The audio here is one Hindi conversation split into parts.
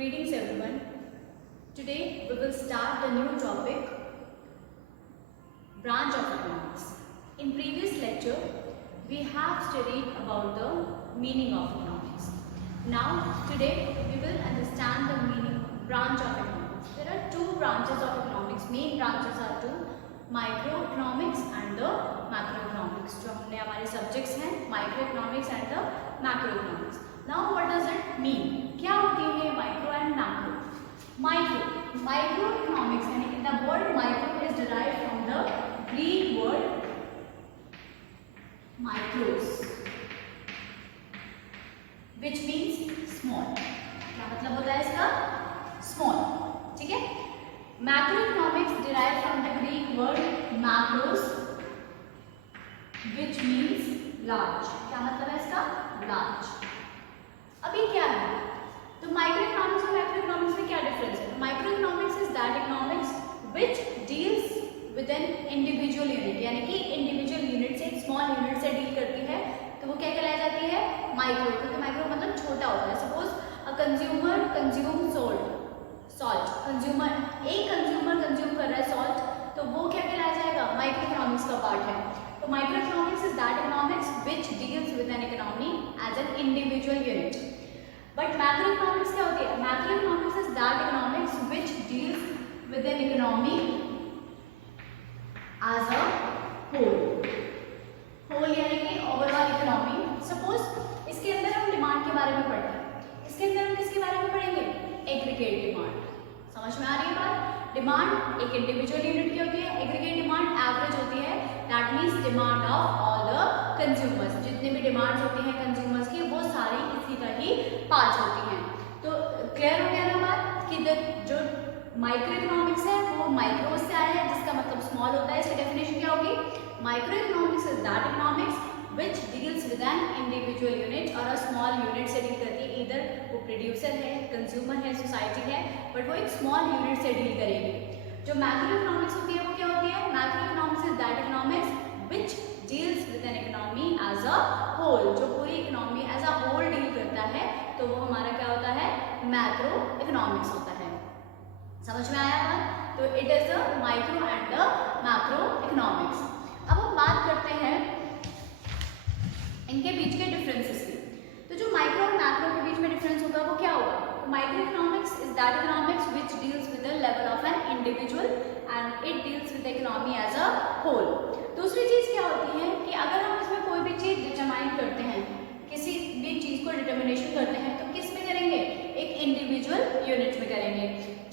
Greetings everyone. Today we will start a new topic, branch of economics. In previous lecture we have studied about the meaning of economics. Now today we will understand the meaning branch of economics. There are two branches of economics. Main branches are two, microeconomics and the macroeconomics. जो हमने हमारे subjects हैं microeconomics and the macroeconomics. Now what does it mean? क्या होती है माइक्रो एंड मैक्रो? माइक्रोइकोनॉमिक्स यानी कि the word micro is derived from the Greek word micros, which means small. क्या मतलब होता है इसका? Small. ठीक है? Macroeconomics derived from the Greek word macros, which means large. क्या मतलब है इसका? Large. अभी क्या है? तो माइक्रो इकोनॉमिक्स और मैक्रो इकोनॉमिक्स में क्या डिफरेंस है? Micro economics is that economics which deals with N individual unit, यानी कि इंडिविजुअल यूनिट से, एक स्मॉल यूनिट से डील करती है, तो वो क्या कहलाई जाती है? माइक्रो. क्योंकि माइक्रो मतलब छोटा होता है. Suppose a consumer consume salt, एक कंज्यूमर कंज्यूम कर रहा है सॉल्ट, तो वो क्या कहलाया जाएगा? माइक्रो इकोनॉमिक्स का पार्ट है. तो micro economics is that economics which deals with an economy as an individual unit. But macro economics क्या होती है? Macro economics is that economics which deals with an economy as a whole यानी कि ओवरऑल इकोनॉमी. सपोज इसके अंदर हम डिमांड के बारे में पढ़ते हैं. इसके अंदर हम किसके बारे में पढ़ेंगे? Aggregate demand. समझ में आ रही है बात? डिमांड एक इंडिविजुअल यूनिट की होती है, एग्रीगेट डिमांड एवरेज होती है. That means demand of all the consumers. जितने भी डिमांड्स होती हैं कंज्यूमर्स की, वो सारी इसी का ही पार्ट होती हैं. तो क्लियर हो गया ना बात कि जो माइक्रो इकोनॉमिक्स है वो माइक्रो से आया है, जिसका मतलब स्मॉल होता है. इसकी डेफिनेशन क्या होगी? Micro economics is that economics which deals with an individual unit और a small unit से डील करती है. इधर वो प्रोड्यूसर है, कंज्यूमर है, सोसाइटी है, बट वो एक स्मॉल यूनिट से डील करेगी. जो मैक्रो इकोनॉमिक्स होती है वो क्या होती है? Macro economics is that economics which deals with an economy as a whole. जो पूरी economy as a whole deal करता है, तो वो हमारा क्या होता है? मैक्रो इकोनॉमिक्स होता है. समझ में आया बात? तो it is a micro and the macro economics. अब हम बात करते हैं इनके बीच के डिफरेंसेस की. तो जो माइक्रो और मैक्रो के बीच में डिफरेंस होगा वो क्या होगा? Micro economics is that economics which deals with the level of an individual and it deals with the economy as a whole. दूसरी चीज क्या होती है कि अगर हम इसमें कोई भी चीज डिटरमाइन करते हैं, किसी भी चीज को डिटर्मिनेशन करते हैं, तो किस में करेंगे? एक इंडिविजुअल यूनिट में करेंगे.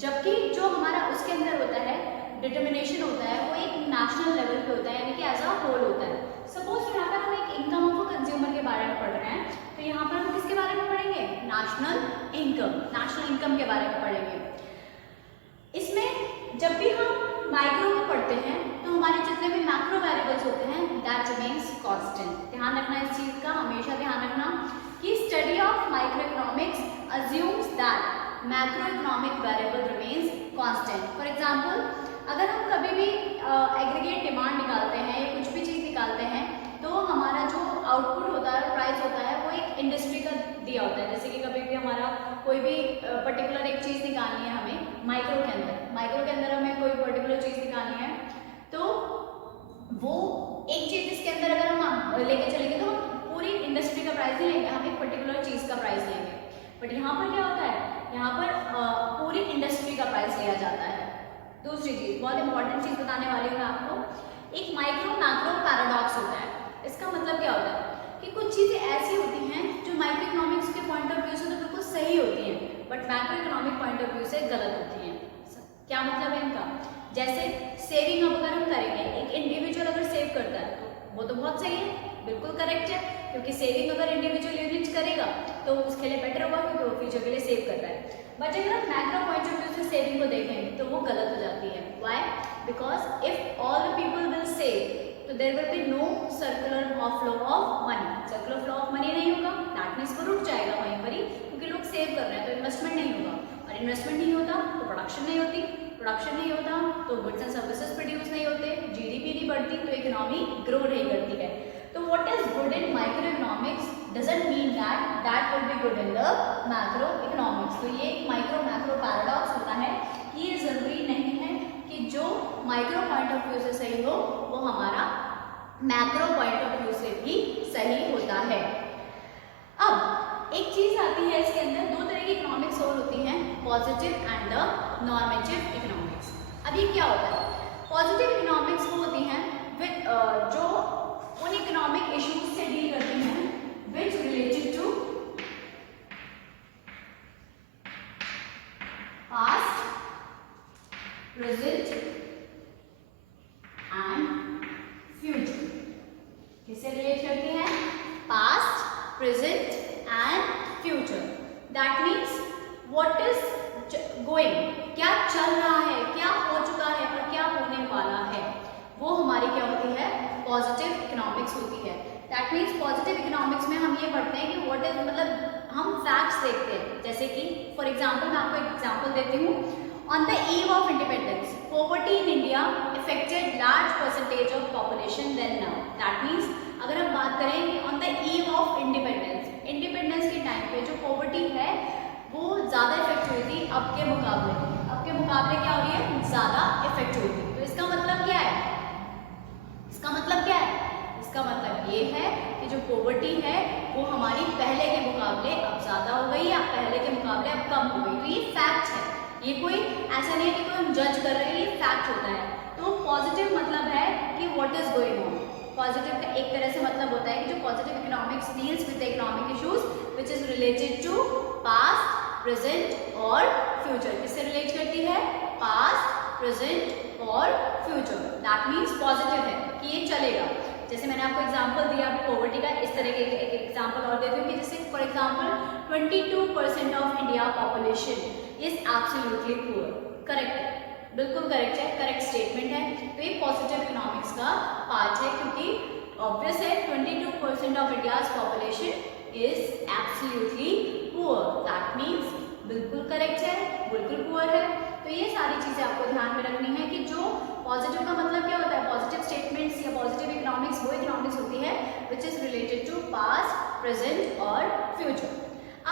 जबकि जो हमारा उसके अंदर होता है डिटर्मिनेशन होता है, वो एक नेशनल लेवल पे होता है, यानी कि एज अ होल होता है. सपोज यहाँ पर हम एक इनकम ऑफ अ कंज्यूमर के बारे में पढ़ रहे हैं, तो यहाँ पर हम किसके बारे में पढ़ेंगे? नेशनल इनकम के बारे में पढ़ेंगे. इसमें जब भी हम माइक्रो को पढ़ते हैं तो हमारे जितने भी मैक्रो वेरिएबल्स होते हैं दैट रिमेन्स कांस्टेंट. ध्यान रखना इस चीज का, हमेशा ध्यान रखना कि study of micro economics assumes that macro economic variable remains constant. For example अगर हम कभी भी एग्रीगेट डिमांड निकालते हैं या कुछ भी चीज़ निकालते हैं, तो हमारा जो आउटपुट होता है, प्राइस होता है, वो एक इंडस्ट्री का दिया होता है. जैसे कि कभी भी हमारा कोई भी पर्टिकुलर एक चीज़ निकालनी है हमें माइक्रो के अंदर हमें कोई पर्टिकुलर चीज़ निकालनी है, तो वो एक चीज़ इसके अंदर अगर हम लेके चलेंगे तो हम पूरी इंडस्ट्री का प्राइस नहीं लेंगे, हम एक पर्टिकुलर चीज़ का प्राइस लेंगे. बट यहाँ पर क्या होता है? यहाँ पर पूरी इंडस्ट्री का प्राइस लिया जाता है. दूसरी चीज, बहुत इंपॉर्टेंट चीज बताने वाली हूँ मैं आपको, एक माइक्रो मैक्रो पैराडॉक्स होता है. इसका मतलब क्या होता है कि कुछ चीजें ऐसी होती हैं जो माइक्रो इकोनॉमिक्स के पॉइंट ऑफ व्यू से तो बिल्कुल सही होती हैं, but macro economic point of view से गलत होती हैं. क्या मतलब है इनका? जैसे सेविंग अब अगर हम करेंगे, एक इंडिविजुअल अगर सेव करता है तो वो तो बहुत सही है, बिल्कुल करेक्ट है, क्योंकि सेविंग अगर इंडिविजुअल यूनिट करेगा तो उसके लिए बेटर होगा, क्योंकि वो फ्यूचर के लिए सेव कर रहा है. बट अगर हम मैक्रो पॉइंट ऑफ व्यू से सेविंग को देखें तो वो गलत हो जाती है. Why? Because if all the people will save तो there will be no circular flow of money. Circular flow of money नहीं होगा, दैट मीन्स वो रुक जाएगा वहीं पर ही, क्योंकि लोग सेव कर रहे हैं, तो इन्वेस्टमेंट नहीं होगा, और इन्वेस्टमेंट नहीं होता तो प्रोडक्शन नहीं होती, प्रोडक्शन नहीं होता तो गुड्स एंड सर्विसेज प्रोड्यूस नहीं होते, जीडीपी नहीं बढ़ती, तो इकोनॉमी ग्रो नहीं करती है. तो what is good in micro economics doesn't mean that that will be good in the macro economics. तो ये माइक्रो मैक्रो पैराडॉक्स होता है कि ये जरूरी नहीं है कि जो माइक्रो पॉइंट ऑफ व्यू से सही हो वो हमारा मैक्रो पॉइंट ऑफ व्यू से भी सही होता है। अब एक चीज आती है इसके अंदर, दो तरह की इकोनॉमिक्स और होती हैं, positive and the normative economics. अब ये क्या होता है? पॉजिटिव इकोनॉमिक्स वो होती हैं जो उन इकोनॉमिक इश्यूज से डील करती हैं which related to past, present and future. किससे रिलेट करती हैं? Past, present and future. That means what is going, क्या चल रहा है, क्या हो चुका है और क्या होने वाला है, वो हमारी क्या होती है? पॉजिटिव इकोनॉमिक्स होती है। दैट मीन्स पॉजिटिव इकोनॉमिक्स में हम ये पढ़ते हैं कि व्हाट इज, मतलब हम फैक्ट्स देखते हैं। जैसे कि फॉर एग्जांपल, मैं आपको एक एग्जांपल देती हूँ। On the eve of independence poverty in India affected large percentage of population then now. That means अगर हम बात करें कि on the eve of independence, independence के टाइम पे जो पॉवर्टी है वो ज़्यादा इफेक्ट हुई थी अब के मुकाबले। अब के मुकाबले क्या हो रही है? ज़्यादा इफेक्ट हुई थी। तो इसका मतलब क्या है? इसका मतलब क्या है? इसका मतलब ये है कि जो पॉवर्टी है वो हमारी पहले के मुकाबले अब ज़्यादा हो गई या पहले के मुकाबले अब कम हो गई। तो ये फैक्ट है, ये कोई ऐसा नहीं है कि कोई हम जज कर रहे हैं, ये फैक्ट होता है। तो पॉजिटिव मतलब है कि what is going on. Positive का एक तरह से मतलब होता है कि जो positive economics deals with the economic issues which is related to past, present और फ्यूचर। किससे रिलेट करती है? पास्ट, प्रेजेंट और फ्यूचर। दैट मीन्स पॉजिटिव है कि ये चलेगा। जैसे मैंने आपको एग्जांपल दिया पॉवर्टी का, इस तरह के एक एग्जांपल और देती हूँ कि जैसे for example 22% of India population is absolutely poor. Correct है, बिल्कुल करेक्ट है, करेक्ट स्टेटमेंट है। तो ये पॉजिटिव इकोनॉमिक्स का पार्ट है क्योंकि ऑब्वियस है 22% of India's population is absolutely poor. That means बिल्कुल करेक्ट है, बिल्कुल पुअर है। तो ये सारी चीजें आपको ध्यान में रखनी है कि जो पॉजिटिव का मतलब क्या होता है? पॉजिटिव स्टेटमेंट्स या पॉजिटिव इकोनॉमिक्स वो इकोनॉमिक्स होती है which is related to past, present और फ्यूचर।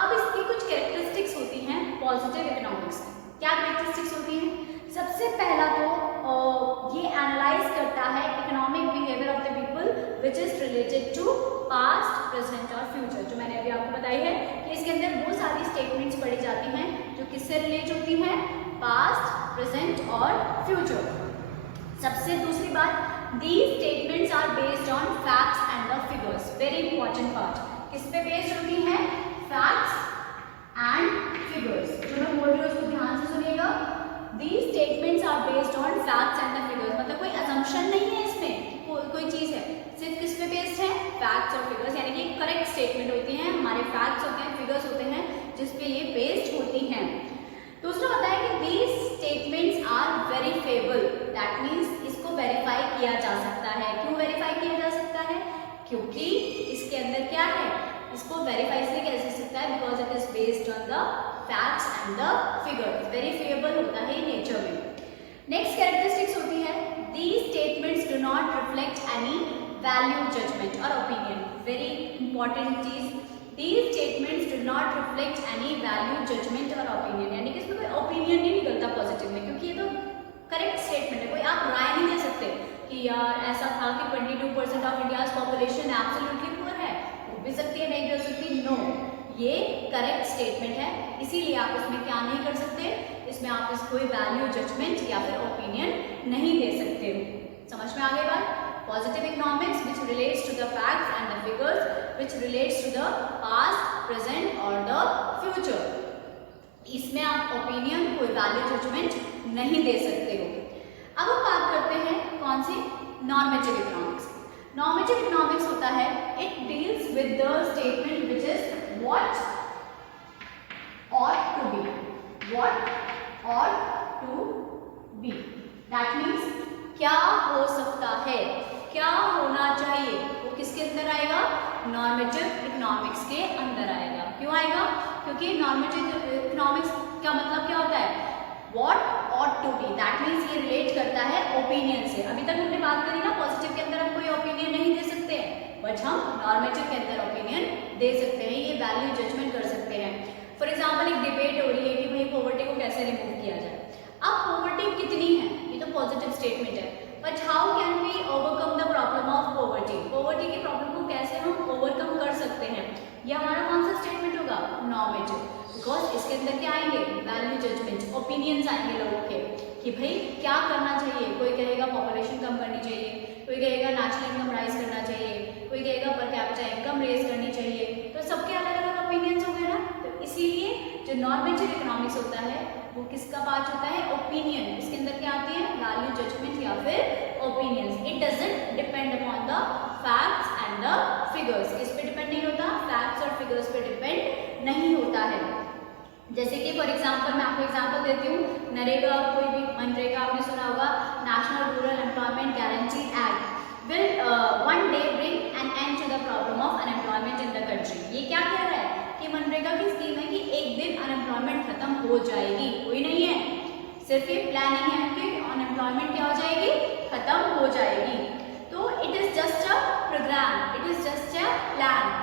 अब इसकी कुछ कैरेक्टरिस्टिक्स होती हैं पॉजिटिव इकोनॉमिक्स। क्या कैरेक्टरिस्टिक्स होती हैं? सबसे पहला तो ये एनालाइज करता है economic behaviour of the people which is related to past, present और फ्यूचर। जो मैंने अभी आपको बताई है कि इसके अंदर वो सारी स्टेटमेंट्स पढ़ी जाती हैं जो किससे रिलेट होती हैं? पास्ट, प्रेजेंट और फ्यूचर। सबसे दूसरी बात, these statements are based on facts and the figures. Very important part. किस पे बेस्ड होती हैं? Facts and figures. जो मैं बोल रही हूँ उसको ध्यान से सुनिएगा। These statements are based on facts and the figures. मतलब कोई assumption नहीं है इसमें, कोई चीज है, सिर्फ किस पे बेस्ड है? Facts और figures, यानी कि करेक्ट स्टेटमेंट होती हैं, हमारे facts होते हैं, figures होते हैं जिसपे ये बेस्ड होती हैं। दूसरा होता है कि these statements are verifiable. That means इसको वेरीफाई किया जा सकता है। क्यों वेरीफाई किया जा सकता है? क्योंकि इसके अंदर क्या है? इसको वेरीफाई इसलिए किया जा सकता है because it is based on the facts and the figures. Verifiable होता है नेचर में। नेक्स्ट कैरेक्टरिस्टिक्स होती है these statements do not reflect any value, judgment और opinion. Very important चीज, these statements do not reflect any value, judgment और opinion, यानी कि इसमें कोई opinion नहीं निकलता पॉजिटिव में क्योंकि ये तो करेक्ट स्टेटमेंट है। कोई आप राय नहीं दे सकते कि यार ऐसा था कि 22% of India's population absolutely poor है, हो भी सकती है, नहीं भी हो सकती। नो, ये करेक्ट स्टेटमेंट है, इसीलिए आप इसमें क्या नहीं कर सकते? इसमें आप कोई वैल्यू, जजमेंट या फिर ओपिनियन नहीं दे सकते हो। समझ में आ गई बात? Positive economics which relates to the facts and the figures which relates to the past, present और द फ्यूचर। इसमें आप ओपिनियन, कोई वैल्यू, जजमेंट नहीं दे सकते हो। अब हम बात करते हैं कौन सी? Normative economics. नॉर्मेटिव इकोनॉमिक्स होता है it deals with the statement which is what ought to be, what ought to be. That means क्या हो सकता है, क्या होना चाहिए, वो किसके अंदर आएगा? नॉर्मेटिव इकोनॉमिक्स के अंदर आएगा। क्यों आएगा? क्योंकि नॉर्मेटिव इकोनॉमिक्स का मतलब क्या होता है? What ought to be. That means ये रिलेट करता है ओपिनियन से। अभी तक हमने बात करी ना, पॉजिटिव के अंदर हम कोई ओपिनियन नहीं दे सकते, बट हम नॉर्मेटिव के अंदर ओपिनियन दे सकते हैं, ये वैल्यू जजमेंट कर सकते हैं। फॉर एग्जाम्पल एक डिबेट हो रही है कि भाई पॉवर्टी को कैसे रिमूव किया जाए। अब पॉवर्टी कितनी है, ये तो पॉजिटिव स्टेटमेंट है, but how can we overcome the problem of poverty, poverty की प्रॉब्लम को कैसे हम ओवरकम कर सकते हैं, ये हमारा कौन सा स्टेटमेंट होगा, नॉर्मेटिव, बिकॉज इसके अंदर क्या आएंगे, वैल्यू जजमेंट, ओपिनियंस आएंगे लोगों के कि भाई क्या करना चाहिए। कोई कहेगा पॉपुलेशन कम करनी चाहिए, कोई कहेगा नेशनल इनकम राइज करना चाहिए, कोई कहेगा पर कैपिटा इनकम रेज करनी चाहिए, तो सबके अलग अलग ओपिनियंस हो गए ना। तो इसीलिए जो नॉर्मेटिव इकोनॉमिक्स होता है वो किसका पार्ट होता है, ओपिनियन, इसके अंदर क्या आती है, वैल्यू जजमेंट या फिर opinions. It doesn't depend upon the facts and the figures, किस पे डिपेंड नहीं होता, फैक्ट्स और फिगर्स पे डिपेंड नहीं होता है। जैसे कि फॉर एग्जांपल मैं आपको एग्जांपल देती हूँ, नरेगा, कोई भी मनरेगा आपने सुना होगा, national rural employment guarantee act will one day bring an end to the problem of unemployment in the country. ये क्या कह रहा है कि मनरेगा की स्कीम है कि एक दिन अनएम्प्लॉयमेंट खत्म हो जाएगी, कोई नहीं है, सिर्फ ये प्लानिंग है कि अनएम्प्लॉयमेंट क्या हो जाएगी, खत्म हो जाएगी। तो it is just a programme, it is just a plan,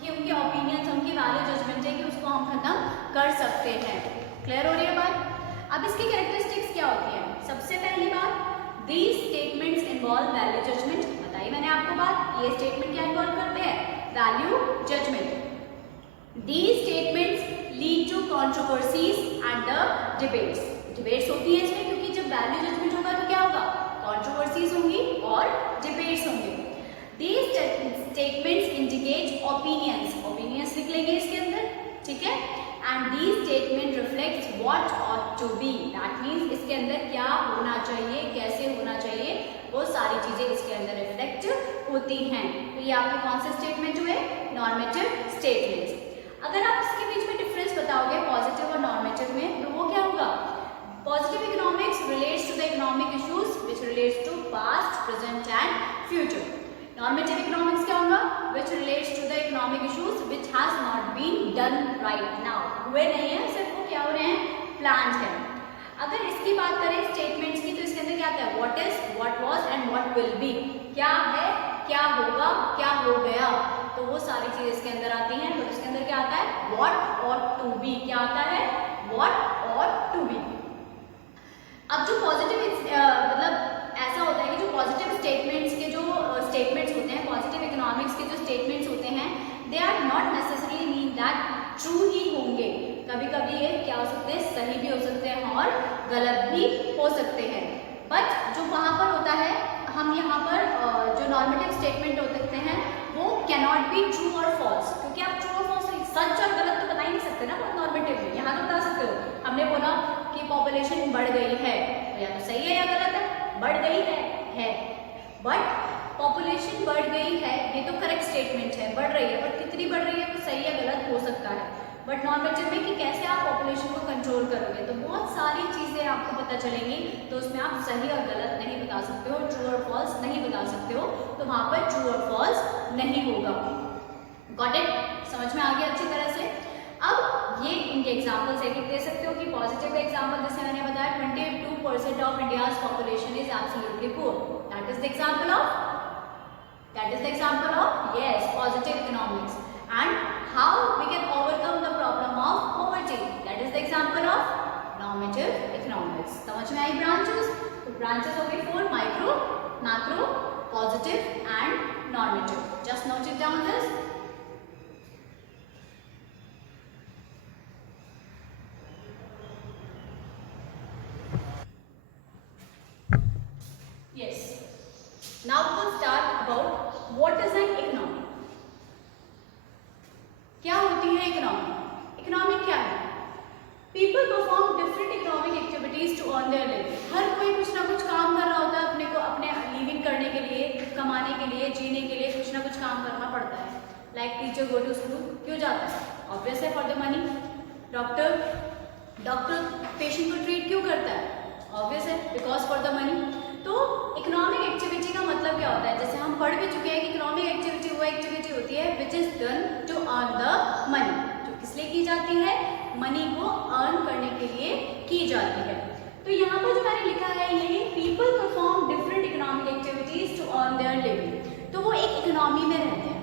कि उनके ओपिनियंस, उनकी वैल्यू जजमेंट है कि उसको हम खत्म कर सकते हैं। क्लियर हो रही है बात। अब इसकी कैरेक्टरिस्टिक्स क्या होती है, सबसे पहली बात, these statements involve value judgement, बताई मैंने आपको बात, ये स्टेटमेंट क्या इन्वॉल्व करते हैं, value judgement. These statements lead to controversies and the debates. Debates होती है इसमें, क्योंकि जब वैल्यू जजमेंट होगा तो क्या होगा, controversies होंगी और debates होंगे। These statements indicate opinions. Opinions लिख लेंगे इसके अंदर, ठीक है। And these statement reflects what ought to be. That means इसके अंदर क्या होना चाहिए, कैसे होना चाहिए, वो सारी चीजें इसके अंदर रिफ्लेक्ट होती हैं। तो ये आपके कौन से स्टेटमेंट हुए, नॉर्मेटिव स्टेटमेंट्स। अगर आप इसके बीच में डिफरेंस बताओगे पॉजिटिव और नॉर्मेटिव में, तो वो क्या होगा, positive economics relates to the economic issues which relates to past, present and future. Normative economics क्या होगा, which relates to the economic issues which has not been done right now, हुए नहीं है, सिर्फ वो क्या हो रहे हैं, प्लान्ड है। अगर इसकी बात करें स्टेटमेंट्स की, तो इसके अंदर क्या आता है, what is, what was and what will be, क्या है, क्या होगा, क्या हो गया, तो वो सारी चीजें इसके अंदर आती हैं। तो इसके अंदर क्या आता है, व्हाट और टू बी, क्या आता है, व्हाट और टू बी। अब जो पॉजिटिव मतलब ऐसा होता है कि जो पॉजिटिव स्टेटमेंट्स के जो स्टेटमेंट्स होते हैं, पॉजिटिव इकोनॉमिक्स के जो स्टेटमेंट्स होते हैं, they are not necessarily mean that true ही होंगे, कभी कभी ये क्या हो सकते हैं, सही भी हो सकते हैं और गलत भी हो सकते हैं। बट जो वहाँ पर होता है, हम यहाँ पर जो नॉर्मेटिव स्टेटमेंट होते हैं वो कैन नॉट बी ट्रू और फॉल्स, क्योंकि आप ट्रू और फॉल्स, सच और गलत तो बता ही नहीं सकते ना नॉर्मेटिव में। यहाँ तो बता सकते हो, हमने बोला कि पॉपुलेशन बढ़ गई है, तो या तो सही है या गलत है, बढ़ गई है, बट पॉपुलेशन बढ़ गई है ये तो करेक्ट स्टेटमेंट है, बढ़ रही है, बट कितनी बढ़ रही है तो सही या गलत हो सकता है। बट नॉर्मेटिव में कि कैसे आप पॉपुलेशन को कंट्रोल करोगे, तो बहुत सारी चीज़ें आपको पता चलेंगी, तो उसमें आप सही और गलत नहीं बता सकते हो, ट्रू और फॉल्स नहीं बता सकते हो, तो वहाँ पर ट्रू और फॉल्स नहीं होगा। गॉट इट, समझ में आ गया अच्छी तरह से। अब ये इनके एग्जाम्पल्स है कि दे सकते हो कि पॉजिटिव का एग्जाम्पल जैसे मैंने बताया, 22% of India's population is absolutely poor, that is the example of, yes, positive economics. And how we can overcome the problem of poverty, that is the example of normative economics. समझ में आई ब्रांचेस, तो ब्रांचेस हो गई 4, micro, macro, positive and normative. Just note it down this. Yes. Now we'll start about what is an economy. क्या होती है इकोनॉमी? इकोनॉमी क्या है? People perform different economic activities to earn their living. हर कोई कुछ ना कुछ काम कर रहा होता है अपने को, अपने लिविंग करने के लिए, कमाने के लिए, जीने के लिए कुछ ना कुछ काम करना पड़ता है। Like teacher go to school, क्यों जाता है? Obvious है, for the money. Doctor patient को ट्रीट क्यों करता है? Obvious है, because for the money. तो इकोनॉमिक एक्टिविटी का मतलब क्या होता है? जैसे हम पढ़ भी चुके हैं कि इकोनॉमिक एक्टिविटी वो एक्टिविटी होती है which is done to earn the money, जो किस लिए की जाती है? मनी को अर्न करने के लिए की जाती है। तो यहाँ पर जो मैंने लिखा है ये people perform different economic activities to earn their living, तो वो एक इकोनॉमी में रहते हैं।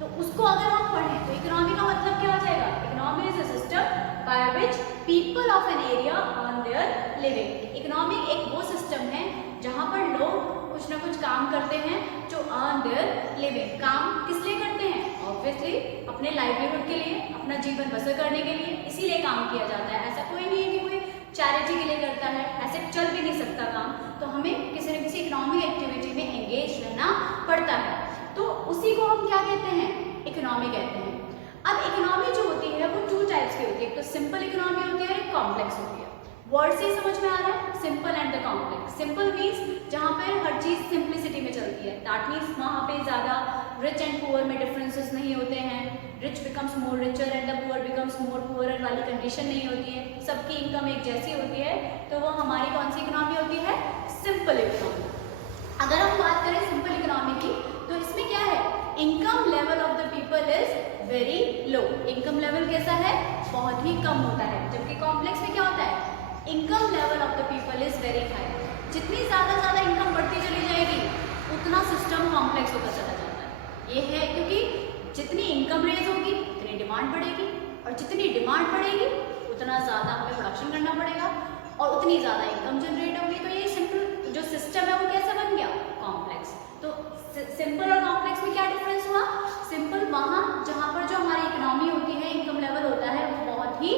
तो उसको अगर हम पढ़ें तो of an area on their living. Economic एक वो सिस्टम है जहाँ पर लोग कुछ ना कुछ काम करते हैं जो अर्न देयर लिविंग। काम किस लिए करते हैं? ऑब्वियसली अपने लाइवलीहुड के लिए, अपना जीवन बसर करने के लिए, इसीलिए काम किया जाता है। ऐसा कोई नहीं है कि कोई चैरिटी के लिए करता है, ऐसे चल भी नहीं सकता काम। तो हमें किसी न किसी इकोनॉमिक एक्टिविटी में एंगेज रहना पड़ता है। तो उसी को हम क्या कहते हैं? इकोनॉमी कहते हैं। अब इकोनॉमी जो होती है वो टू टाइप्स की होती है, एक तो सिंपल इकोनॉमी होती है और एक कॉम्प्लेक्स होती है। वर्ड से ही समझ में आ रहा है, simple and the complex. Simple means जहाँ पे हर चीज सिंप्लिसिटी में चलती है, दैट मीन्स वहाँ पे ज्यादा रिच एंड पुअर में डिफरेंसेस नहीं होते हैं, rich becomes more richer and the poor becomes more poor वाली कंडीशन नहीं होती है, सबकी इनकम एक जैसी होती है। तो वो हमारी कौन सी इकोनॉमी होती है? Simple economy. अगर हम बात करें सिंपल इकोनॉमी की, तो इसमें क्या है? Income level of the people is very low. Income level कैसा है? बहुत ही कम होता है। जबकि कॉम्प्लेक्स में क्या होता है? Income level of the people is very high. जितनी ज्यादा इनकम बढ़ती चली जाएगी उतना सिस्टम कॉम्प्लेक्स होता चला जाता है। ये है क्योंकि जितनी इनकम रेज होगी उतनी डिमांड बढ़ेगी, और जितनी डिमांड बढ़ेगी उतना ज्यादा हमें प्रोडक्शन करना पड़ेगा, और उतनी ज्यादा इनकम जनरेट होगी। तो ये सिंपल जो सिस्टम है वो कैसा बन गया? कॉम्प्लेक्स। तो सिंपल और कॉम्प्लेक्स में क्या डिफरेंस हुआ? सिंपल वहाँ जहाँ पर जो हमारी इकोनॉमी होती है, इनकम लेवल होता है वो बहुत ही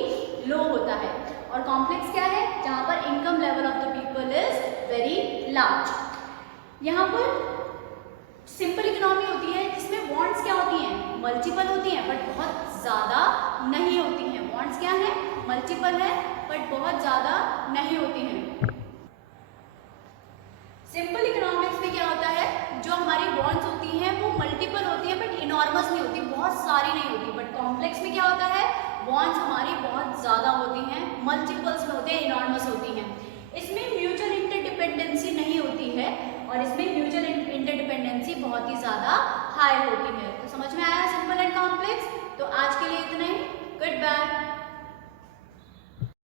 लो होता है, और कॉम्प्लेक्स क्या है? जहाँ पर income level of the people is very large. यहाँ पर सिंपल इकोनॉमी होती है जिसमें वांट्स क्या होती हैं? मल्टीपल होती हैं बट बहुत ज्यादा नहीं होती हैं। वांट्स क्या है? मल्टीपल है बट बहुत ज्यादा नहीं होती हैं। सिंपल इकोनॉमिक्स में क्या होता है? जो हमारी वांट्स होती हैं वो मल्टीपल होती है बट इनॉर्मस नहीं होती, बहुत सारी नहीं होती। बट कॉम्प्लेक्स में क्या होता है? वांट्स हमारी बहुत ज्यादा होती हैं, मल्टीपल्स में होते हैं, इनॉर्मस होती हैं। इसमें म्यूचुअल इंटरडिपेंडेंसी नहीं होती है, और इसमें म्यूचुअल इंटरडिपेंडेंसी बहुत ही ज्यादा हाई होती है।